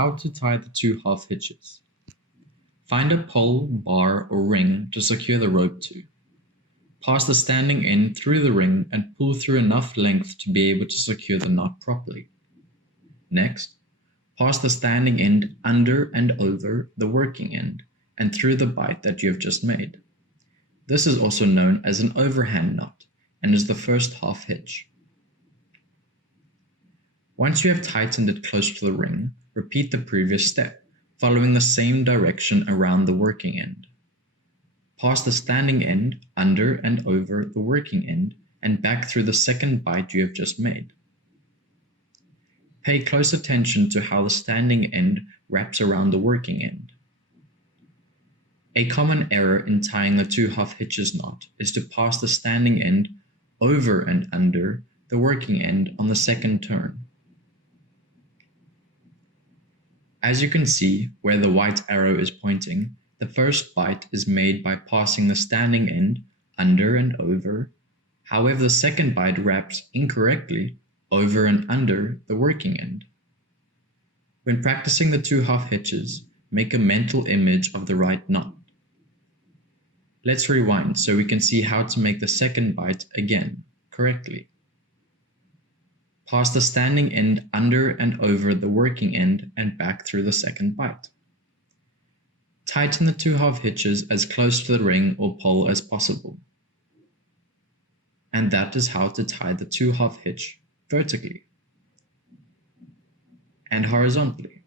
how to tie the two half hitches. Find a pole, bar, or ring to secure the rope to. Pass the standing end through the ring and pull through enough length to be able to secure the knot properly. Next, pass the standing end under and over the working end and through the bight that you have just made. This is also known as an overhand knot and is the first half hitch. Once you have tightened it close to the ring, repeat the previous step, following the same direction around the working end. Pass the standing end under and over the working end and back through the second bight you have just made. Pay close attention to how the standing end wraps around the working end. A common error in tying the two half hitches knot is to pass the standing end over and under the working end on the second turn. As you can see where the white arrow is pointing, the first bight is made by passing the standing end under and over. However, the second bight wraps incorrectly over and under the working end. When practicing the two half hitches, make a mental image of the right knot. Let's rewind so we can see how to make the second bight again correctly. Pass the standing end under and over the working end and back through the second bight. Tighten the two half hitches as close to the ring or pole as possible. And that is how to tie the two half hitch vertically and horizontally.